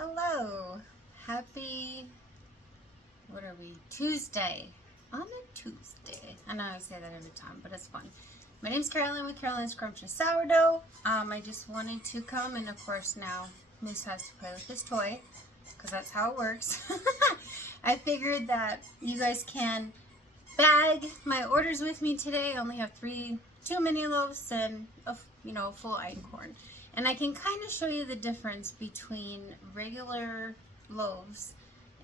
Hello, happy, what are we, Tuesday, on a Tuesday. I know I say that every time, but it's fun. My name's Carolyn with Carolyn's Scrumptious Sourdough. I just wanted to come, and of course now Moose has to play with his toy, because that's how it works. I figured that you guys can bag my orders with me today. I only have two mini loaves and a full Einkorn. And I can kind of show you the difference between regular loaves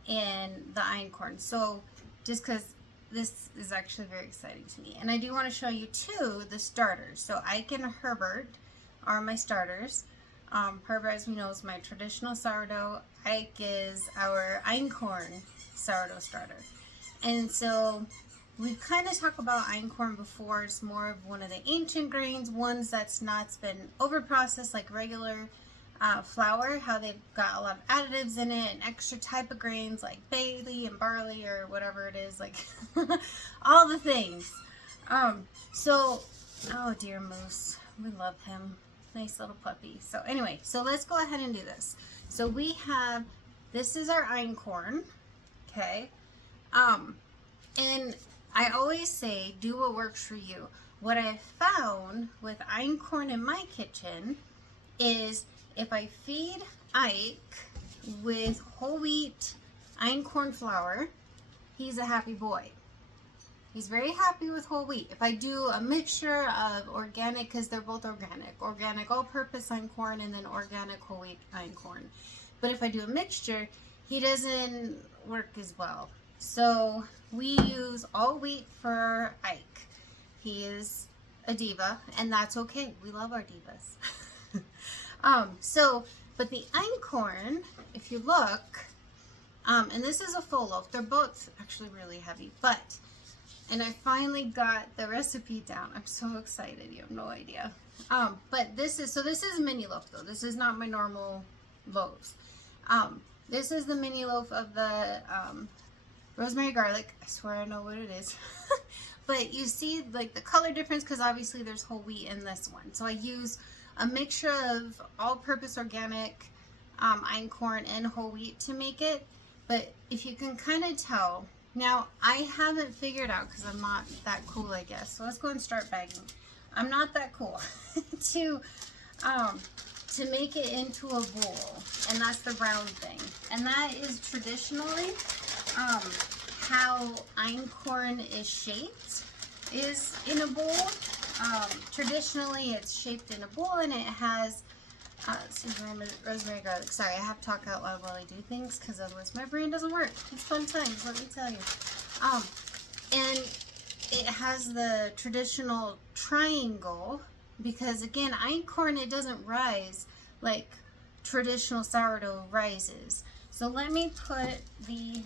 and the Einkorn. So just because this is actually very exciting to me. And I do want to show you too the starters. So Ike and Herbert are my starters. Herbert, as we know, is my traditional sourdough. Ike is our Einkorn sourdough starter. And so we've kind of talked about Einkorn before. It's more of one of the ancient grains, ones that's not been over-processed like regular flour, how they've got a lot of additives in it and extra type of grains like barley and barley or whatever it is, like all the things. Oh dear Moose, we love him. Nice little puppy. So anyway, so let's go ahead and do this. So we have, this is our Einkorn, okay? And I always say, do what works for you. What I found with Einkorn in my kitchen is if I feed Ike with whole wheat Einkorn flour, he's a happy boy. He's very happy with whole wheat. If I do a mixture of organic, because they're both organic all-purpose Einkorn and then organic whole wheat Einkorn. But if I do a mixture, he doesn't work as well. So we use all wheat for Ike. He is a diva, and that's okay. We love our divas. But the Einkorn, if you look, and this is a full loaf. They're both actually really heavy, and I finally got the recipe down. I'm so excited. You have no idea. But this is a mini loaf though. This is not my normal loaves. This is the mini loaf of the rosemary garlic. I swear I know what it is. But you see like the color difference because obviously there's whole wheat in this one. So I use a mixture of all-purpose organic Einkorn and whole wheat to make it. But if you can kind of tell, now I haven't figured out because I'm not that cool, I guess. So let's go and start bagging. I'm not that cool to make it into a bowl, and that's the round thing. And that is traditionally how Einkorn is shaped, is in a bowl. Traditionally it's shaped in a bowl, and it has rosemary garlic. Sorry, I have to talk out loud while I do things because otherwise my brain doesn't work. It's fun times, let me tell you. And it has the traditional triangle because again, Einkorn, it doesn't rise like traditional sourdough rises. So let me put the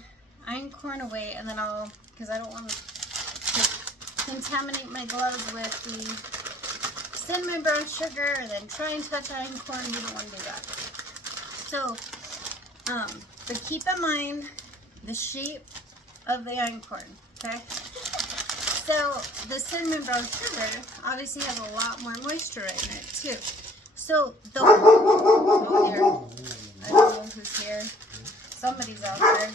Einkorn away, and then because I don't want to contaminate my gloves with the cinnamon brown sugar and then try and touch Einkorn. You don't want to do that. So, but keep in mind the shape of the Einkorn, okay? So the cinnamon brown sugar obviously has a lot more moisture in it too. So the oh dear, I don't know who's here. Somebody's out there.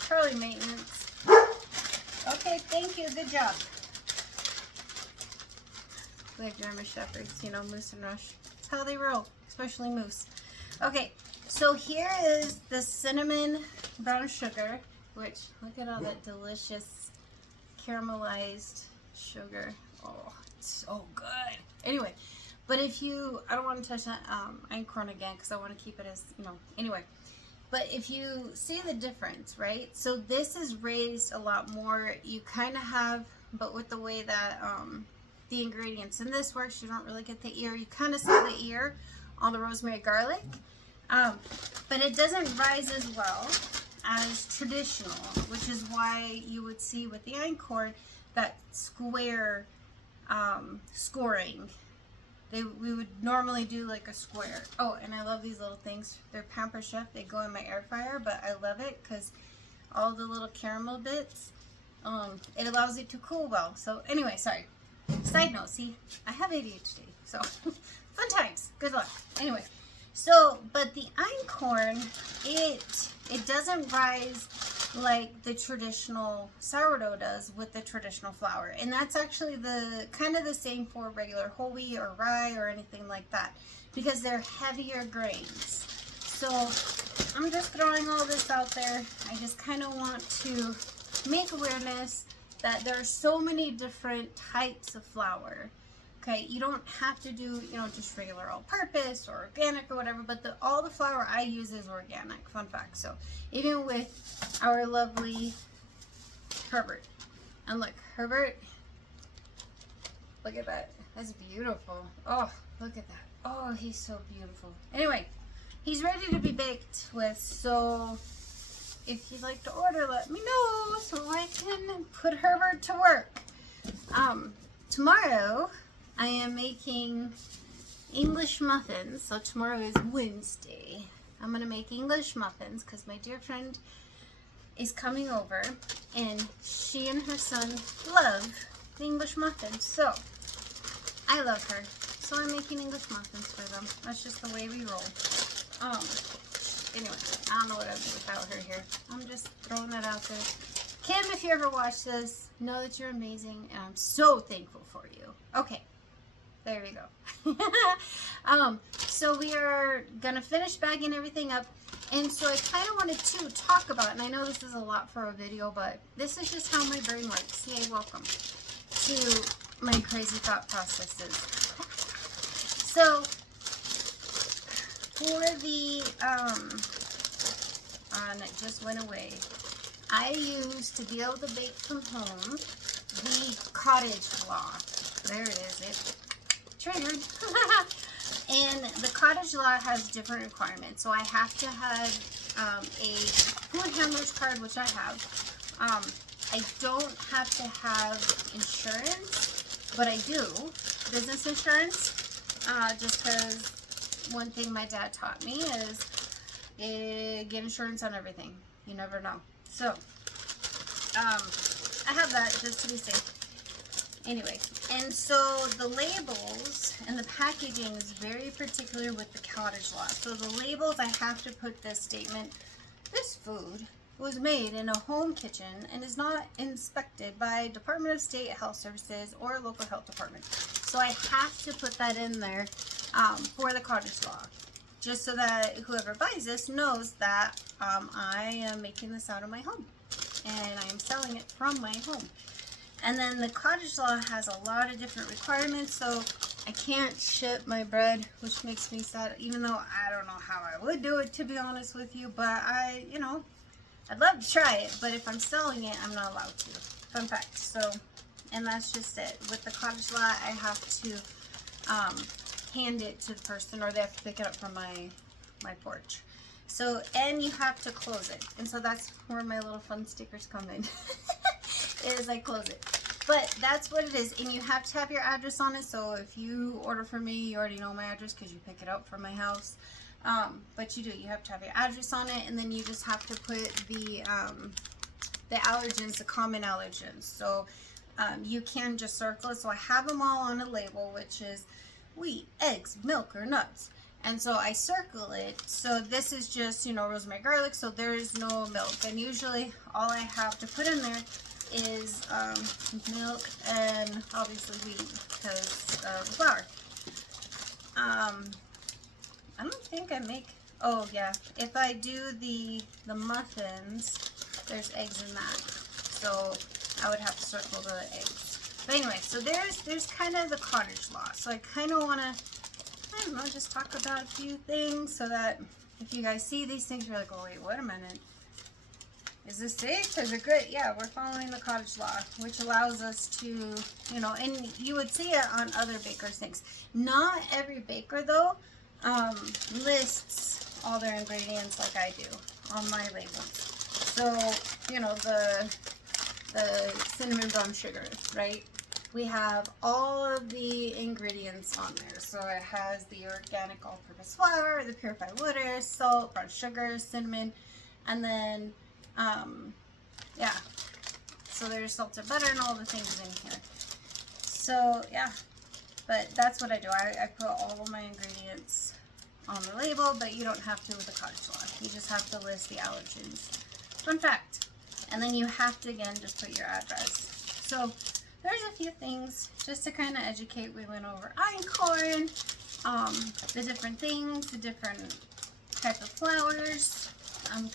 Probably maintenance. Okay, thank you. Good job. We have German Shepherds, you know, Moose and Rush. That's how they roll, especially Moose. Okay, so here is the cinnamon brown sugar, which, look at all that delicious caramelized sugar. Oh, it's so good. Anyway, but if you, I don't want to touch that Einkorn again because I want to keep it as, anyway. But if you see the difference, right? So this is raised a lot more. You kind of have, but with the way that the ingredients in this works, you don't really get the ear. You kind of see the ear on the rosemary garlic. But it doesn't rise as well as traditional, which is why you would see with the Einkorn that square scoring. We would normally do like a square. Oh, and I love these little things. They're Pamper Chef. They go in my air fryer, but I love it because all the little caramel bits, it allows it to cool well. So anyway, sorry. Side note, see, I have ADHD, so fun times. Good luck. Anyway, So, but the einkorn, it doesn't rise like the traditional sourdough does with the traditional flour. And that's actually the kind of the same for regular whole wheat or rye or anything like that, because they're heavier grains. So I'm just throwing all this out there. I just kind of want to make awareness that there are so many different types of flour. Okay, you don't have to do, just regular all-purpose or organic or whatever, but all the flour I use is organic. Fun fact. So even with our lovely Herbert, and look, Herbert, look at that. That's beautiful. Oh, look at that. Oh, he's so beautiful. Anyway, he's ready to be baked with, so if you'd like to order, let me know so I can put Herbert to work. Tomorrow I am making English muffins. So tomorrow is Wednesday. I'm going to make English muffins because my dear friend is coming over and she and her son love the English muffins. So I love her. So I'm making English muffins for them. That's just the way we roll. Anyway, I don't know what I'd do without her here. I'm just throwing that out there. Kim, if you ever watch this, know that you're amazing and I'm so thankful for you. Okay. There we go. So we are going to finish bagging everything up. And so I kind of wanted to talk about, and I know this is a lot for a video, but this is just how my brain works. Yay, welcome to my crazy thought processes. So for the, and it just went away. I used to be able to bake from home the Cottage Law. There it is. It triggered. And the Cottage Law has different requirements. So I have to have a food handler's card, which I have. I don't have to have insurance, but I do. Business insurance. Just because one thing my dad taught me is get insurance on everything. You never know. So I have that just to be safe. Anyway, and so the labels and the packaging is very particular with the Cottage Law. So the labels, I have to put this statement: this food was made in a home kitchen and is not inspected by Department of State Health Services or local health department. So I have to put that in there for the Cottage Law, just so that whoever buys this knows that I am making this out of my home and I am selling it from my home. And then the Cottage Law has a lot of different requirements, so I can't ship my bread, which makes me sad, even though I don't know how I would do it, to be honest with you, but I'd love to try it, but if I'm selling it, I'm not allowed to. Fun fact. So, and that's just it. With the Cottage Law, I have to hand it to the person, or they have to pick it up from my porch. So, and you have to close it. And so that's where my little fun stickers come in. Is I close it. But that's what it is. And you have to have your address on it. So if you order from me, you already know my address because you pick it up from my house. But you do. You have to have your address on it. And then you just have to put the allergens, the common allergens. So you can just circle it. So I have them all on a label, which is wheat, eggs, milk, or nuts. And so I circle it. So this is just, rosemary, garlic. So there is no milk. And usually all I have to put in there is milk and obviously wheat because of the flour. I don't think I make, oh yeah, if I do the muffins, there's eggs in that. So I would have to circle the eggs. But anyway, so there's kind of the Cottage Law. So I kind of want to, I don't know, just talk about a few things so that if you guys see these things, you're like, oh wait, wait a minute. Is this safe? Is it good? Yeah, we're following the Cottage Law, which allows us to, and you would see it on other bakers' things. Not every baker, though, lists all their ingredients like I do on my labels. So, the cinnamon brown sugar, right? We have all of the ingredients on there. So it has the organic all-purpose flour, the purified water, salt, brown sugar, cinnamon, and then yeah, so there's salted butter and all the things in here. So yeah, but that's what I do. I put all of my ingredients on the label, but you don't have to with the Cottage Law. You just have to list the allergens. Fun fact. And then you have to, again, just put your address. So there's a few things just to kind of educate. We went over einkorn, the different things, the different type of flours,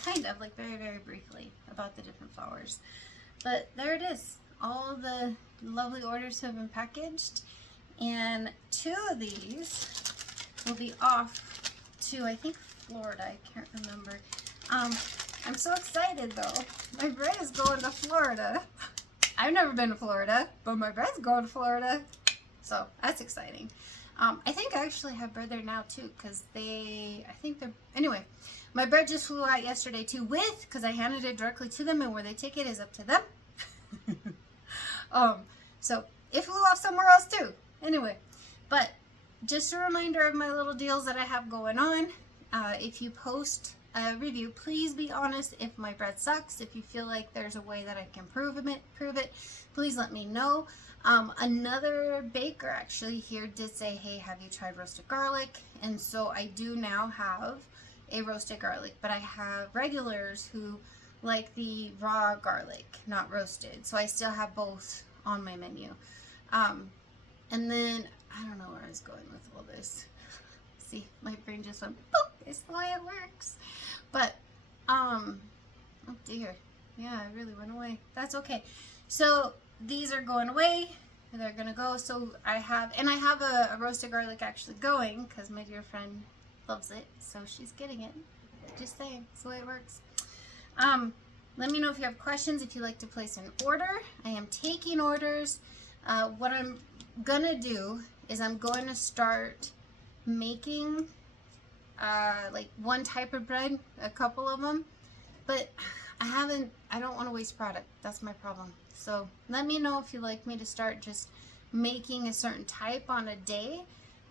kind of like very, very briefly about the different flours. But there it is. All the lovely orders have been packaged, and 2 of these will be off to, I think, Florida. I can't remember. I'm so excited though. My bread is going to Florida. I've never been to Florida, but my bread's going to Florida. So that's exciting. I think I actually have bread there now too, because anyway, my bread just flew out yesterday too because I handed it directly to them, and where they take it is up to them. So it flew off somewhere else too. Anyway, but just a reminder of my little deals that I have going on. If you post a review, please be honest. If my bread sucks, if you feel like there's a way that I can prove it, please let me know. Another baker actually here did say, hey, have you tried roasted garlic? And so I do now have a roasted garlic, but I have regulars who like the raw garlic, not roasted. So I still have both on my menu. And then I don't know where I was going with all this. See, my brain just went boop. It's the way it works. But oh dear, yeah, it really went away. That's okay. So these are going away. They're gonna go. So I have a roasted garlic actually going because my dear friend loves it, so she's getting it. Just saying, it's the way it works. Let me know if you have questions, if you'd like to place an order. I am taking orders. What I'm gonna do is I'm going to start making like one type of bread, a couple of them, but I don't want to waste product. That's my problem. So let me know if you'd like me to start just making a certain type on a day,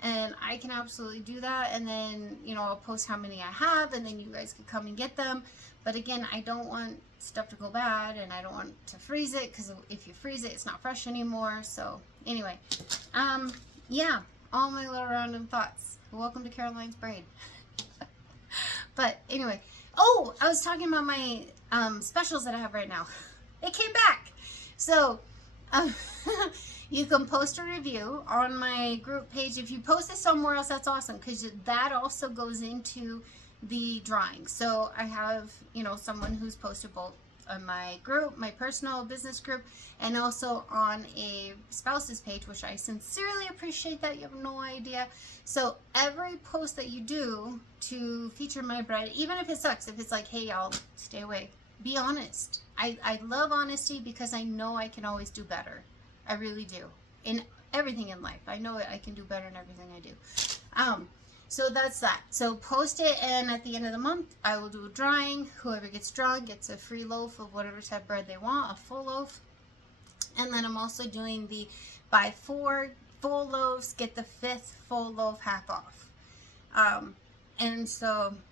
and I can absolutely do that. And then, you know, I'll post how many I have, and then you guys can come and get them. But again, I don't want stuff to go bad, and I don't want to freeze it, because if you freeze it, it's not fresh anymore. So anyway, yeah, all my little random thoughts. Welcome to Caroline's Braid. But anyway, oh, I was talking about my specials that I have right now. They came back. So you can post a review on my group page. If you post it somewhere else, that's awesome, because that also goes into the drawing. So I have, you know, someone who's posted both on my group, my personal business group, and also on a spouse's page, which I sincerely appreciate that. You have no idea. So every post that you do to feature my bread, even if it sucks, if it's like, hey y'all, stay away, be honest. I love honesty, because I know I can always do better. I really do. In everything in life, I know I can do better in everything I do. So that's that. So post it, and at the end of the month, I will do a drawing. Whoever gets drawn gets a free loaf of whatever type of bread they want, a full loaf. And then I'm also doing the buy 4 full loaves, get the 5th full loaf half off.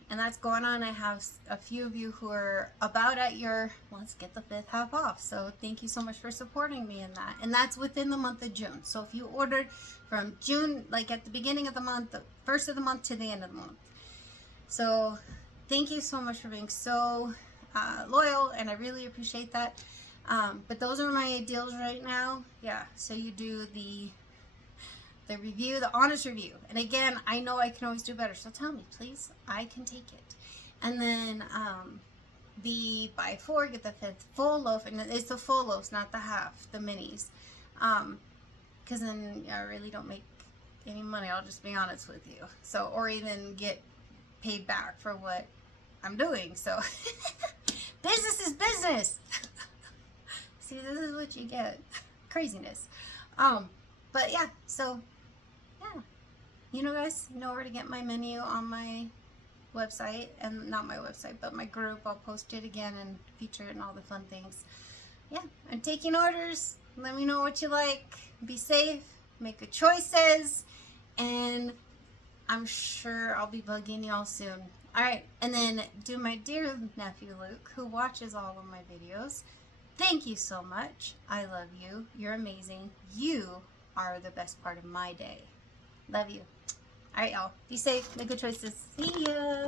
And that's going on. I have a few of you who are about at your let's get the 5th half off. So thank you so much for supporting me in that. And that's within the month of June. So if you ordered from June, like at the beginning of the month, the first of the month to the end of the month. So thank you so much for being so loyal, and I really appreciate that. But those are my deals right now. Yeah, so you do the review, the honest review. And again, I know I can always do better, so tell me, please. I can take it. And then the buy 4, get the 5th full loaf, and it's the full loaves, not the half, the minis. Because then I really don't make any money, I'll just be honest with you. So, or even get paid back for what I'm doing. So business is business. See, this is what you get. Craziness. But yeah, so yeah, you know, guys, know where to get my menu on my website, and not my website, but my group. I'll post it again and feature it and all the fun things. Yeah, I'm taking orders. Let me know what you like. Be safe, make good choices, and I'm sure I'll be bugging y'all soon. Alright, and then to my dear nephew Luke, who watches all of my videos, thank you so much. I love you. You're amazing. You are the best part of my day. Love you. All right, y'all. Be safe. Make good choices. See ya.